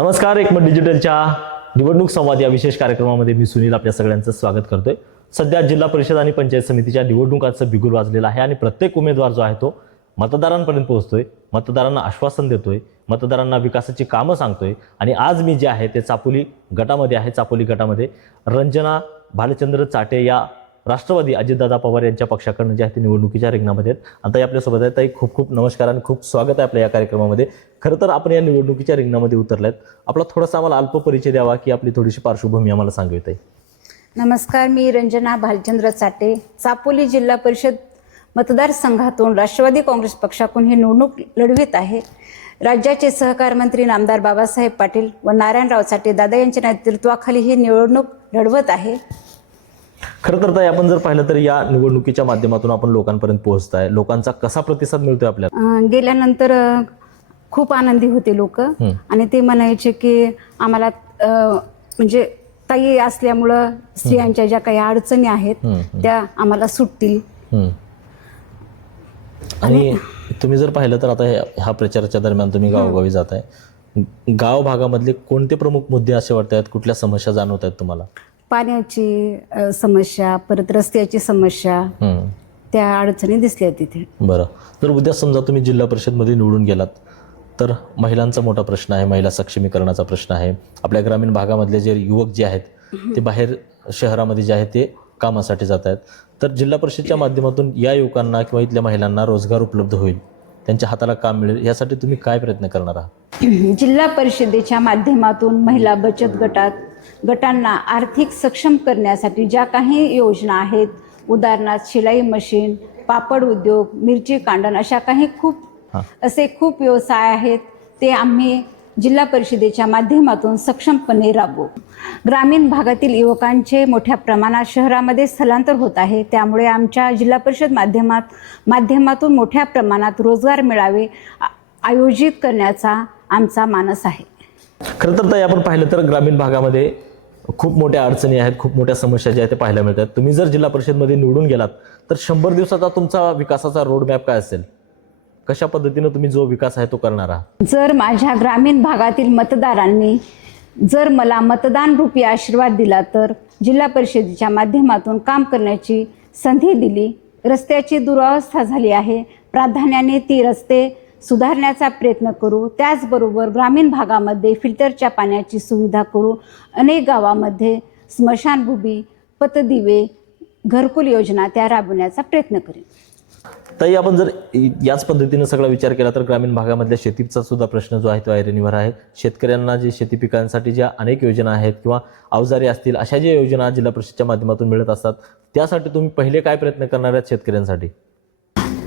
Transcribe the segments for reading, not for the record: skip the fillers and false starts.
नमस्कार, एकमत डिजिटलच्या निवडणूक संवाद या विशेष कार्यक्रमामध्ये मी सुनील आपल्या सगळ्यांचं स्वागत करतोय। सध्या जिल्हा परिषद आणि पंचायत समितीच्या निवडणुकांचं बिगुल वाजलेलं आहे आणि प्रत्येक उमेदवार जो आहे तो मतदारांपर्यंत पोहोचतोय, मतदारांना आश्वासन देतोय, मतदारांना विकासाची कामं सांगतोय। आणि आज मी जे आहे ते चापोली गटामध्ये आहे। चापोली गटामध्ये रंजना भालचंद्र चाटे या राष्ट्रवादी अजितदादा पवार यांच्या पक्षाकडून जे आहे ते निवडणुकीच्या रिंगणामध्ये आहेत। आता आपल्यासोबत आहे ताई, खूप खूप नमस्कार आणि खूप स्वागत आहे आपल्या या कार्यक्रमामध्ये। खरं तर आपण या निवडणुकीच्या रिंगणामध्ये उतरलात, आपला थोडासा आम्हाला अल्प परिचय द्यावा की आपली थोडीशी पार्श्वभूमी आम्हाला सांगूया ताई। नमस्कार, मी रंजना भालचंद्र चाटे, चापोली जिल्हा परिषद मतदारसंघातून राष्ट्रवादी काँग्रेस पक्षाकडून ही निवडणूक लढवित आहे। राज्याचे सहकार मंत्री नामदार बाबासाहेब पाटील व नारायणराव चाटे दादा यांच्या नेतृत्वाखाली ही निवडणूक लढवत आहे। खरं तर ताई, आपण जर पाहिलं तर या निवडणुकीच्या माध्यमातून आपण लोकांपर्यंत पोहोचताय, लोकांचा कसा प्रतिसाद मिळतोय आपल्याला? गेल्यानंतर खूप आनंदी होते लोक आणि ते म्हणायचे की आम्हाला म्हणजे ताई असल्यामुळं स्त्रियांच्या ज्या काही अडचणी आहेत त्या आम्हाला सुटतील। आणि तुम्ही जर पाहिलं तर आता ह्या प्रचाराच्या दरम्यान तुम्ही गावोगावी जाताय, गाव भागामधले कोणते प्रमुख मुद्दे असे वाटतात, कुठल्या समस्या जाणवत आहेत तुम्हाला? पाण्याची समस्या, परत रस्त्याची समस्या, त्या अडचणी दिसल्या तिथे। बरं, जर उद्या समजा तुम्ही जिल्हा परिषदमध्ये निवडून गेलात तर महिलांचा मोठा प्रश्न आहे, महिला सक्षमीकरणाचा प्रश्न आहे। आपल्या ग्रामीण भागामधले जे युवक जे आहेत ते बाहेर शहरामध्ये जे आहेत ते कामासाठी जात आहेत, तर जिल्हा परिषदच्या माध्यमातून या युवकांना किंवा इथल्या महिलांना रोजगार उपलब्ध होईल, त्यांच्या हाताला काम मिळेल, यासाठी तुम्ही काय प्रयत्न करणार आहात? जिल्हा परिषदेच्या माध्यमातून महिला बचत गटांना आर्थिक सक्षम करण्यासाठी ज्या काही योजना आहेत, उदाहरणार्थ शिलाई मशीन, पापड उद्योग, मिरची कांडण, अशा काही खूप व्यवसाय आहेत, ते आम्ही जिल्हा परिषदेच्या माध्यमातून सक्षमपणे राबवू। ग्रामीण भागातील युवकांचे मोठ्या प्रमाणात शहरामध्ये स्थलांतर होत आहे, त्यामुळे आमच्या जिल्हा परिषद माध्यमातून मोठ्या प्रमाणात रोजगार मेळावे आयोजित करण्याचा आमचा मानस आहे। खरं तर ताई, आपण पाहिलं तर ग्रामीण भागामध्ये खूप मोठ्या अडचणी आहेत, खूप मोठ्या समस्या ज्या आहेत ते पाहायला मिळतात। तुम्ही जर जिल्हा परिषदमध्ये निवडून गेलात तर 100 दिवसाचा तुमचा विकासाचा रोडमॅप काय असेल? कशा पद्धतीने तुम्ही जो विकास आहे तो करणार आहात? जर माझ्या ग्रामीण भागातील मतदारांनी जर मला मतदान रूपी आशीर्वाद दिला तर जिल्हा परिषदेच्या माध्यमातून काम करण्याची संधी दिली। रस्त्याची दुरावस्था झाली आहे, प्राधान्याने ती रस्ते सुधारण्याचा प्रयत्न करू। त्याचबरोबर ग्रामीण भागामध्ये फिल्टरच्या पाण्याची सुविधा करू। अनेक गावामध्ये स्मशानभूमी, पतदिवे, घरकुल योजना त्या राबवण्याचा प्रयत्न करेन। ताई, आपण जर याच पद्धतीने सगळा विचार केला तर ग्रामीण भागामधल्या शेतीचा सुद्धा प्रश्न जो आहे तो ऐरणीवर आहे। शेतकऱ्यांना जे शेती पिकांसाठी ज्या अनेक योजना आहेत किंवा अवजारे असतील, अशा ज्या योजना जिल्हा परिषदच्या माध्यमातून मिळत असतात, त्यासाठी तुम्ही पहिले काय प्रयत्न करणार आहेत शेतकऱ्यांसाठी?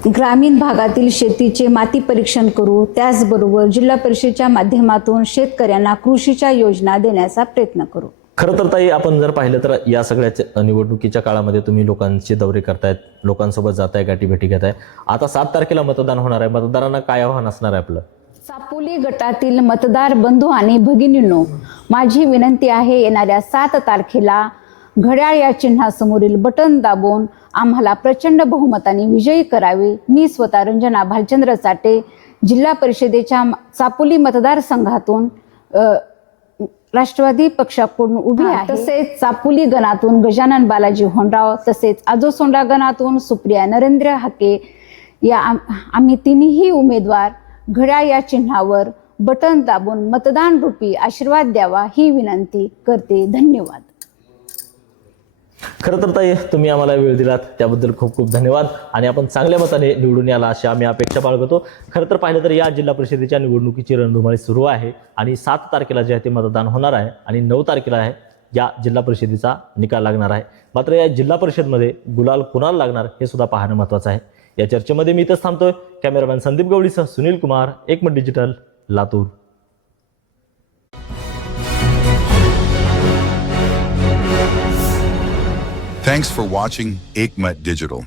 ग्रामीण भागातील शेतीचे माती परीक्षण करू। त्याचबरोबर जिल्हा परिषदेच्या माध्यमातून शेतकऱ्यांना कृषीच्या योजना देण्याचा प्रयत्न करू। खरं तर ताई, आपण जर पाहिलं तर या सगळ्या निवडणुकीच्या काळामध्ये तुम्ही लोकांचे दौरे करतायत, लोकांसोबत जाताय, गाठीभेटी घेताय। आता 7 तारखेला मतदान होणार आहे, मतदारांना काय आव्हान असणार आहे आपलं? चापोली गटातील मतदार बंधू आणि भगिनींनो, माझी विनंती आहे, येणाऱ्या 7 तारखेला घड्याळ या चिन्हासमोरील बटन दाबून आम्हाला प्रचंड बहुमताने विजयी करावे। मी स्वतः रंजना भालचंद्र चाटे, जिल्हा परिषदेच्या चापोली मतदारसंघातून राष्ट्रवादी पक्षाकडून उभी आहे। तसेच चापोली गणातून गजानन बालाजी होंडराव, तसेच आजोसोंडा गणातून सुप्रिया नरेंद्र हाके या आम्ही तिन्ही उमेदवार घड्याळ या चिन्हावर बटन दाबून मतदान रूपी आशीर्वाद द्यावा ही विनंती करते। धन्यवाद। खरं तर ताई, तुम्ही आम्हाला वेळ दिलात त्याबद्दल खूप खूप धन्यवाद आणि आपण चांगल्या मताने निवडून याला अशा आम्ही अपेक्षा बाळगतो। खरं तर पाहिलं तर या जिल्हा परिषदेच्या निवडणुकीची रणधुमाळी सुरू आहे आणि 7 तारखेला जे आहे ते मतदान होणार आहे आणि 9 तारखेला आहे या जिल्हा परिषदेचा निकाल लागणार आहे। मात्र या जिल्हा परिषदमध्ये गुलाल कुणाला लागणार हे सुद्धा पाहणं महत्त्वाचं आहे। या चर्चेमध्ये मी इथंच थांबतोय। कॅमेरामॅन संदीप गवळीसह सुनील कुमार, एकमत digital, Latur. Thanks for watching Ekmat Digital.